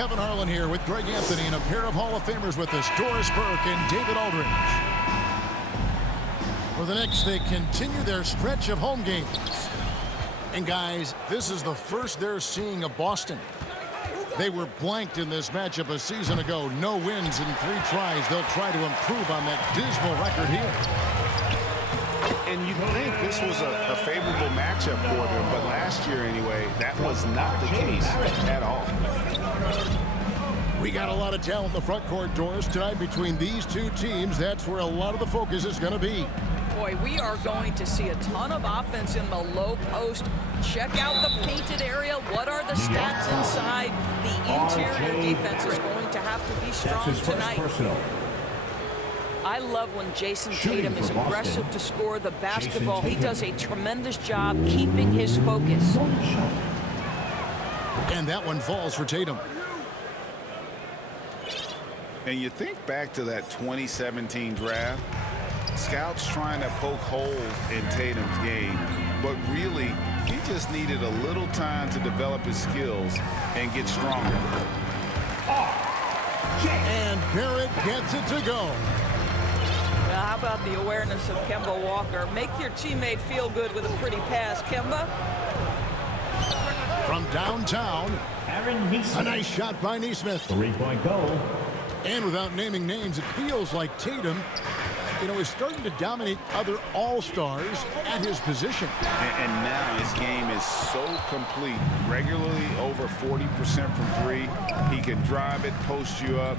Kevin Harlan here with Greg Anthony and a pair of Hall of Famers with us, Doris Burke and David Aldridge. For the Knicks, they continue their stretch of home games. And guys, this is the first they're seeing of Boston. They were blanked in this matchup a season ago. No wins in 3 tries. They'll try to improve on that dismal record here. And you'd think this was a favorable matchup for them, but last year anyway, that was not the case at all. We got a lot of talent in the front court, Doris, tonight between these two teams. That's where a lot of the focus is going to be. Boy, we are going to see a ton of offense in the low post. Check out the painted area. What are the stats inside? The interior defense is going to have to be strong tonight. I love when Jason Tatum is aggressive to score the basketball. He does a tremendous job keeping his focus. And that one falls for Tatum. And you think back to that 2017 draft, scouts trying to poke holes in Tatum's game, but really, he just needed a little time to develop his skills and get stronger. And Barrett gets it to go. Now, how about the awareness of Kemba Walker? Make your teammate feel good with a pretty pass, Kemba. From downtown, a nice shot by Nesmith. 3-point goal. And without naming names, it feels like Tatum, is starting to dominate other all-stars at his position. And now his game is so complete. Regularly over 40% from 3. He can drive it, post you up.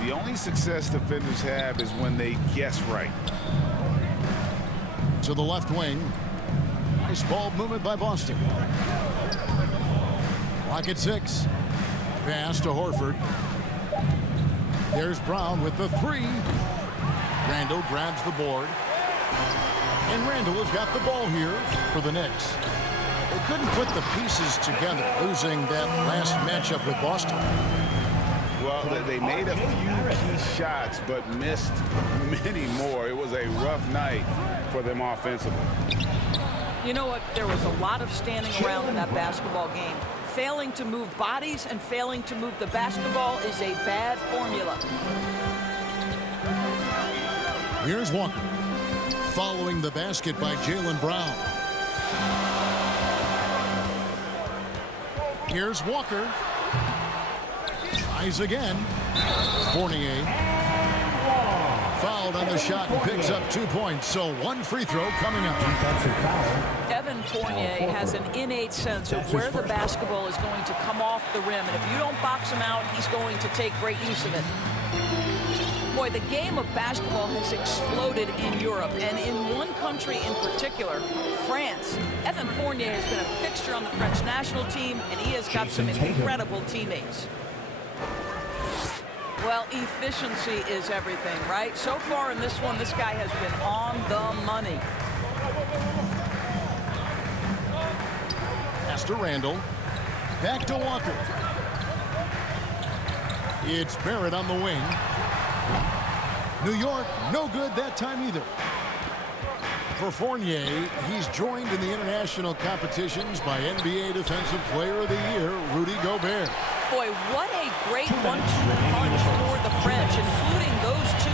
The only success defenders have is when they guess right. To the left wing. Nice ball movement by Boston. Clock at 6. Pass to Horford. There's Brown with the 3. Randall grabs the board. And Randall has got the ball here for the Knicks. They couldn't put the pieces together, losing that last matchup with Boston. Well, they made a few key shots, but missed many more. It was a rough night for them offensively. You know what? There was a lot of standing around in that basketball game. Failing to move bodies and failing to move the basketball is a bad formula. Here's Walker. Following the basket by Jaylen Brown. Here's Walker. Tries again. Fournier. Fouled on the shot and picks up 2 points. So 1 free throw coming up. Evan Fournier has an innate sense of where the basketball is going to come off the rim. And if you don't box him out, he's going to take great use of it. Boy, the game of basketball has exploded in Europe, and in one country in particular, France. Evan Fournier has been a fixture on the French national team, and he has got some incredible teammates. Well, efficiency is everything, right? So far in this one, this guy has been on the money. Pass to Randall. Back to Walker. It's Barrett on the wing. New York, no good that time either. For Fournier, he's joined in the international competitions by NBA Defensive Player of the Year, Rudy Gobert. Boy, what a great 1-2 punch for the French, including those 2.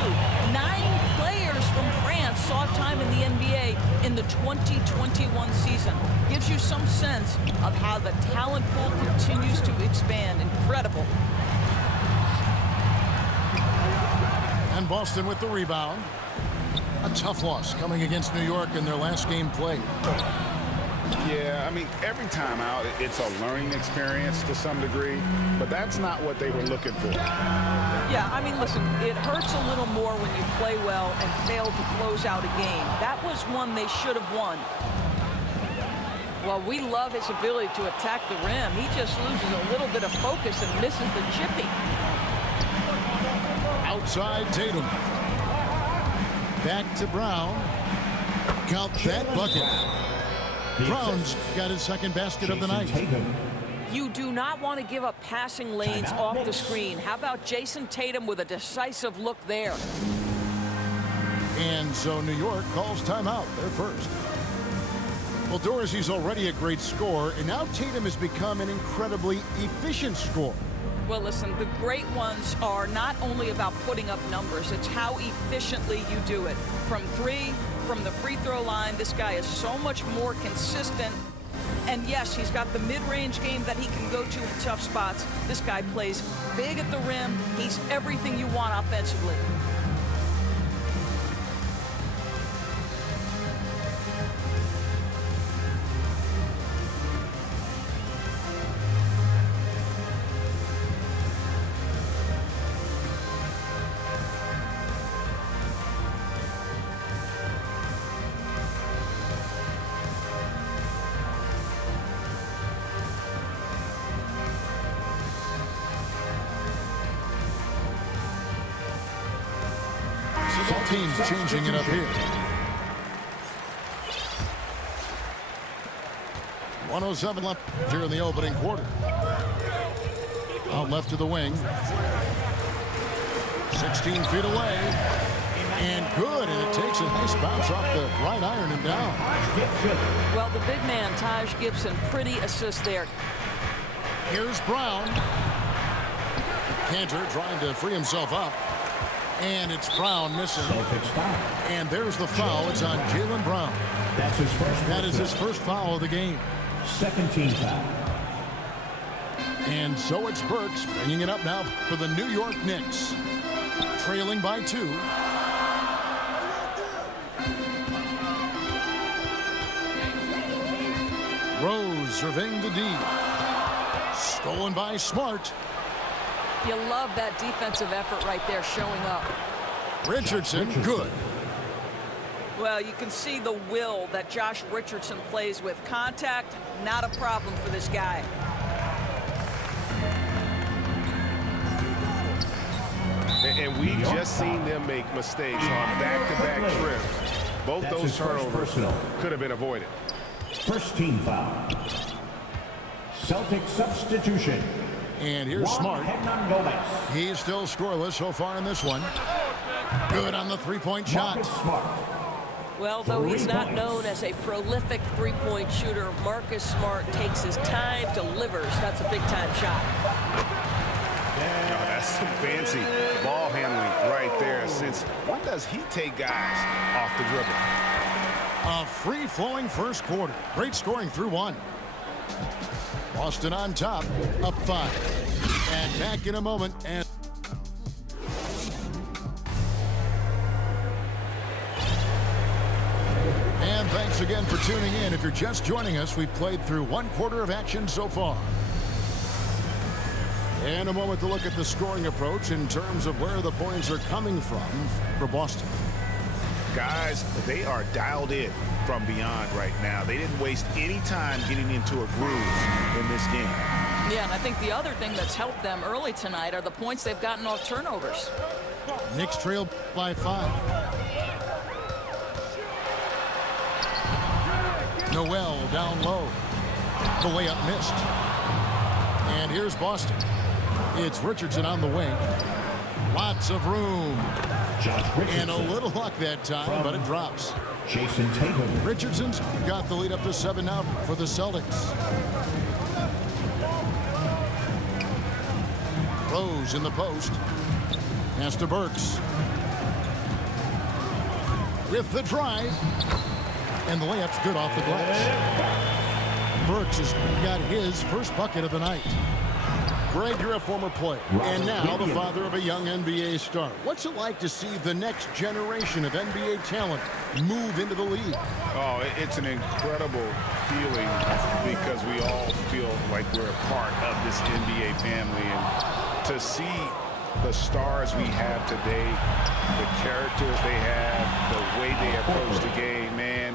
9 players from France saw time in the NBA in the 2021 season. Gives you some sense of how the talent pool continues to expand. Incredible. And Boston with the rebound. A tough loss coming against New York in their last game played. Yeah, I mean, every time out, it's a learning experience to some degree, but that's not what they were looking for. Yeah, I mean, listen, it hurts a little more when you play well and fail to close out a game. That was one they should have won. Well, we love his ability to attack the rim. He just loses a little bit of focus and misses the chippy. Outside Tatum. Back to Brown. Count that bucket. Brown's got his second basket of the night. You do not want to give up passing lanes off the screen. How about Jason Tatum with a decisive look there? And so New York calls timeout. They're first. Well, Dorsey's already a great scorer, and now Tatum has become an incredibly efficient scorer. Well, listen, the great ones are not only about putting up numbers, it's how efficiently you do it. From three, from the free throw line, this guy is so much more consistent. And yes, he's got the mid-range game that he can go to in tough spots. This guy plays big at the rim. He's everything you want offensively. Both teams changing it up here. 1:07 left here in the opening quarter. Out left to the wing. 16 feet away. And good. And it takes a nice bounce off the right iron and down. Well, the big man, Taj Gibson, pretty assist there. Here's Brown. Cantor trying to free himself up. And it's Brown missing. And there's the foul. It's on Jaylen Brown. That's his first. That is his first foul of the game. Second team foul. And so it's Burks bringing it up now for the New York Knicks. Trailing by 2. Rose surveying the D. Stolen by Smart. You love that defensive effort right there showing up. Richardson, good. Well, you can see the will that Josh Richardson plays with. Contact, not a problem for this guy. And we've just seen them make mistakes on back-to-back trips. Both That's those turnovers could have been avoided. First team foul. Celtic substitution. And here's Smart. Gomez. He's still scoreless so far in this one. Good on the three-point shot. Smart. Well, though he's not known as a prolific three-point shooter, Marcus Smart takes his time, delivers. That's a big-time shot. Oh, that's some fancy ball handling right there. Since when does he take guys off the dribble? A free-flowing first quarter. Great scoring through 1. Boston on top, up 5. And back in a moment. And thanks again for tuning in. If you're just joining us, we've played through 1 quarter of action so far. And a moment to look at the scoring approach in terms of where the points are coming from for Boston. Guys, they are dialed in from beyond right now. They didn't waste any time getting into a groove in this game. Yeah, and I think the other thing that's helped them early tonight are the points they've gotten off turnovers. Knicks trail by 5. Noel down low. The layup missed. And here's Boston. It's Richardson on the wing. Lots of room. And a little luck that time, but it drops. Jason Tatum. Richardson's got the lead up to 7 now for the Celtics. Rose in the post. Pass to Burks. With the drive. And the layup's good off the glass. Burks has got his first bucket of the night. Greg, you're a former player, and now the father of a young NBA star. What's it like to see the next generation of NBA talent move into the league? Oh, it's an incredible feeling because we all feel like we're a part of this NBA family. And to see the stars we have today, the characters they have, the way they approach the game, man,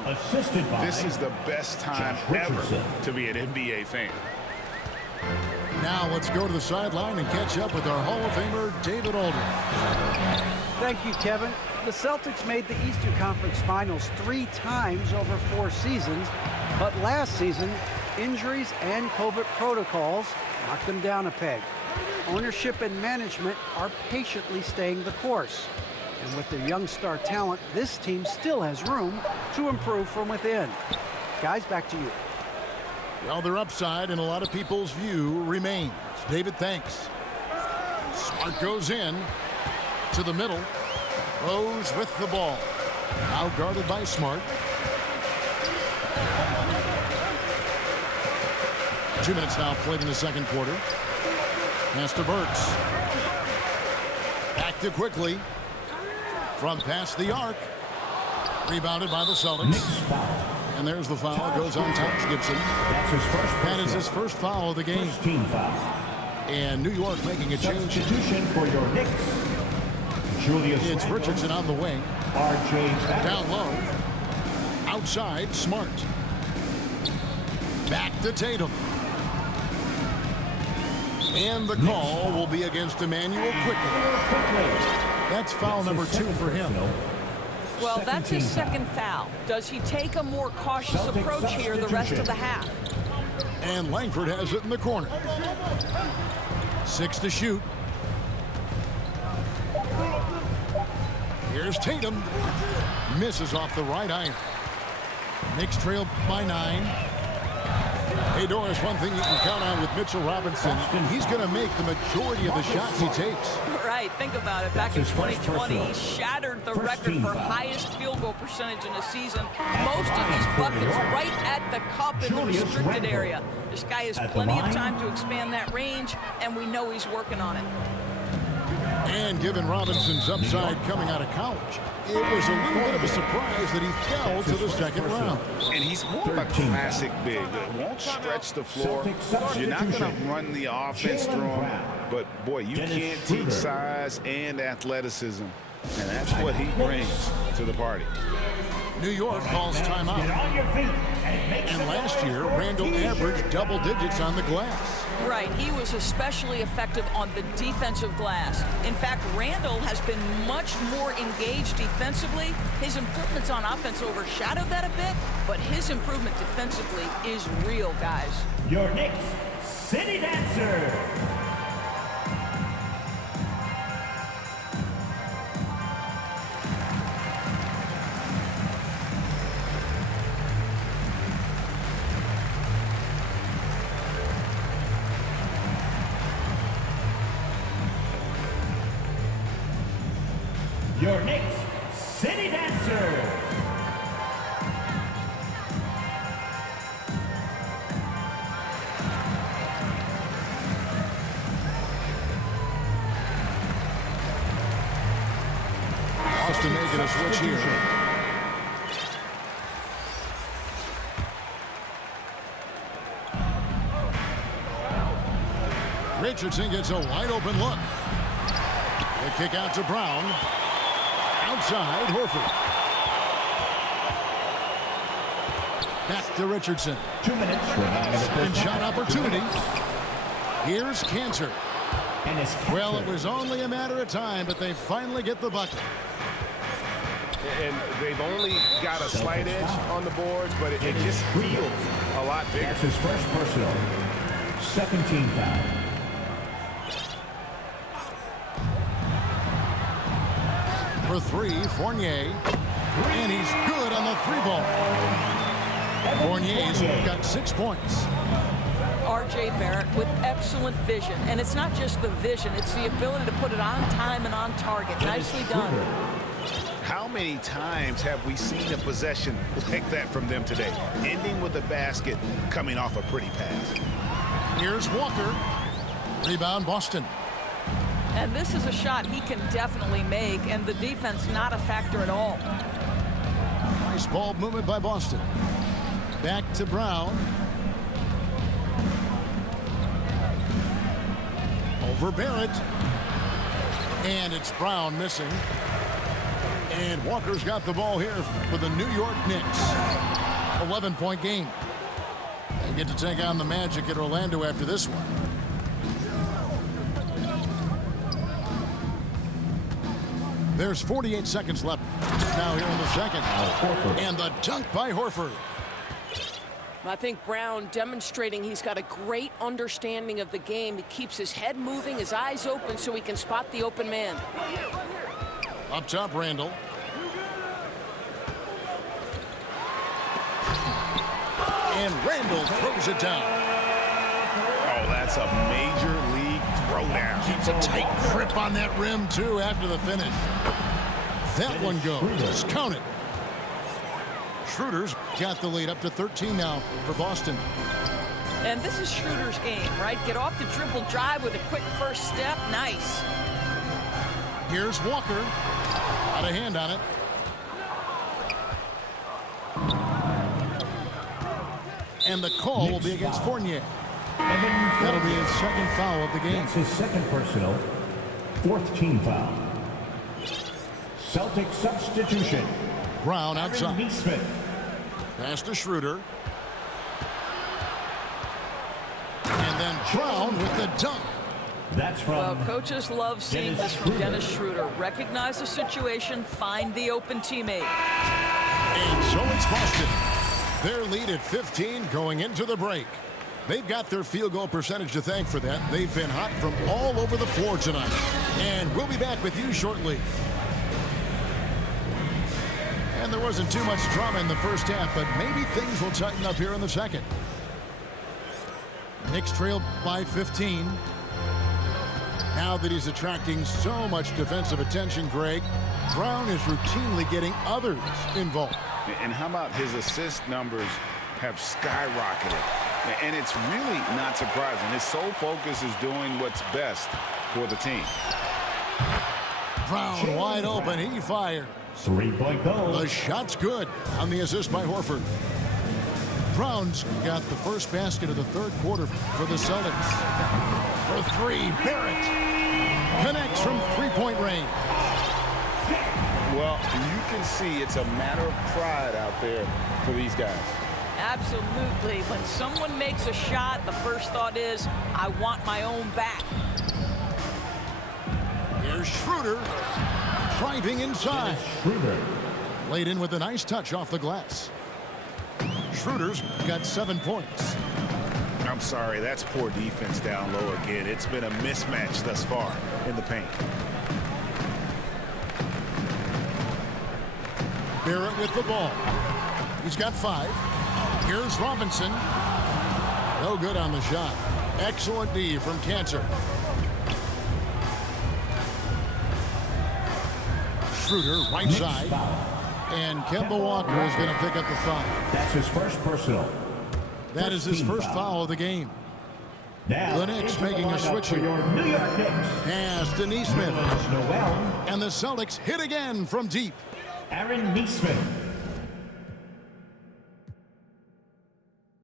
this is the best time ever to be an NBA fan. Now let's go to the sideline and catch up with our Hall of Famer, David Aldridge. Thank you, Kevin. The Celtics made the Eastern Conference Finals 3 times over 4 seasons, but last season, injuries and COVID protocols knocked them down a peg. Ownership and management are patiently staying the course. And with their young star talent, this team still has room to improve from within. Guys, back to you. Well, their upside in a lot of people's view remains. David, thanks. Smart goes in to the middle. Rose with the ball. Now guarded by Smart. 2 minutes now played in the second quarter. Pass to Burks. Back to Quickly. From past the arc. Rebounded by the Celtics. And there's the foul. Goes on Taj Gibson. That's his first. That is his first foul of the game. First team foul. And New York making a change. Substitution for your Knicks. Julius It's Randle, Richardson on the wing. R.J. Barrett. Down low. Outside, Smart. Back to Tatum. And the call will be against Emmanuel Quickly. That's foul number 2 for him. Well, that's his second foul. Does he take a more cautious Celtic approach here the rest of the half? And Langford has it in the corner. 6 to shoot. Here's Tatum. Misses off the right iron. Knicks trail by 9. Hey, Doris, one thing you can count on with Mitchell Robinson, he's going to make the majority of the shots he takes. Right, think about it. Back in 2020, he shattered the record for highest field goal percentage in a season. Most of these buckets right at the cup in the restricted area. This guy has plenty of time to expand that range, and we know he's working on it. And given Robinson's upside coming out of college, it was a little bit of a surprise that he fell to the second round. And he's more of a classic big. Won't stretch the floor. You're not going to run the offense through him. But, boy, you can't teach size and athleticism. And that's what he brings to the party. New York calls timeout. And last year, Randle averaged double digits on the glass. Right, he was especially effective on the defensive glass. In fact, Randle has been much more engaged defensively. His improvements on offense overshadowed that a bit, but his improvement defensively is real, guys. Your Knicks City Dancer. Your Knicks City Dancer. Austin making a switch here. Richardson gets a wide open look. The kick out to Brown. Outside, Horford. Back to Richardson. 2 minutes remaining. Second shot opportunity. Here's Cantor. And it's Well, it was only a matter of time, but they finally get the bucket. And they've only got a slight edge on the boards, but it just feels a lot bigger. That's his first personal. Second team foul. For 3, Fournier. And he's good on the 3-ball. Fournier's got 6 points. R.J. Barrett with excellent vision. And it's not just the vision, it's the ability to put it on time and on target. Nicely done. How many times have we seen a possession like that from them today? Ending with a basket, coming off a pretty pass. Here's Walker. Rebound, Boston. And this is a shot he can definitely make, and the defense not a factor at all. Nice ball movement by Boston. Back to Brown. Over Barrett. And it's Brown missing. And Walker's got the ball here for the New York Knicks. 11-point game. They get to take on the Magic at Orlando after this one. There's 48 seconds left now here in the second. And the dunk by Horford. I think Brown demonstrating he's got a great understanding of the game. He keeps his head moving, his eyes open so he can spot the open man. Up top, Randle. And Randle throws it down. Oh, that's a major league throwdown. Keeps a tight grip on that rim, too, after the finish. That one goes. Count it. Schroeder's got the lead up to 13 now for Boston. And this is Schroeder's game, right? Get off the dribble drive with a quick first step. Nice. Here's Walker. Got a hand on it. And the call will be against Fournier. That'll be his second foul of the game. That's his second personal. Fourth team foul. Celtic substitution. Brown outside. Neesmith. Pass to Schroeder. And then Brown with the dunk. That's from Well, coaches love seeing Dennis this from Schroeder. Dennis Schroeder. Recognize the situation, find the open teammate. And so it's Boston. Their lead at 15 going into the break. They've got their field goal percentage to thank for that. They've been hot from all over the floor tonight. And we'll be back with you shortly. And there wasn't too much drama in the first half, but maybe things will tighten up here in the second. Knicks trailed by 15. Now that he's attracting so much defensive attention, Greg, Brown is routinely getting others involved. And how about his assist numbers have skyrocketed? And it's really not surprising. His sole focus is doing what's best for the team. Brown wide open. He fires. 3-point goal. The shot's good on the assist by Horford. Brown's got the first basket of the third quarter for the Celtics. For three, Barrett connects from three-point range. Well, you can see it's a matter of pride out there for these guys. Absolutely. When someone makes a shot, the first thought is, I want my own back. Here's Schroeder driving inside. Schroeder. Laid in with a nice touch off the glass. Schroeder's got 7 points. I'm sorry, that's poor defense down low again. It's been a mismatch thus far in the paint. Barrett with the ball. He's got 5. Here's Robinson. No good on the shot. Excellent D from Cancer. Schroeder right side. And Kemba Walker is going to pick up the foul. That's his first personal. That is his first foul of the game. Now, The Knicks into the making a lineup switch for here. your New York Knicks. Pass to Neesmith. Noel. And the Celtics hit again from deep. Aaron Neesmith.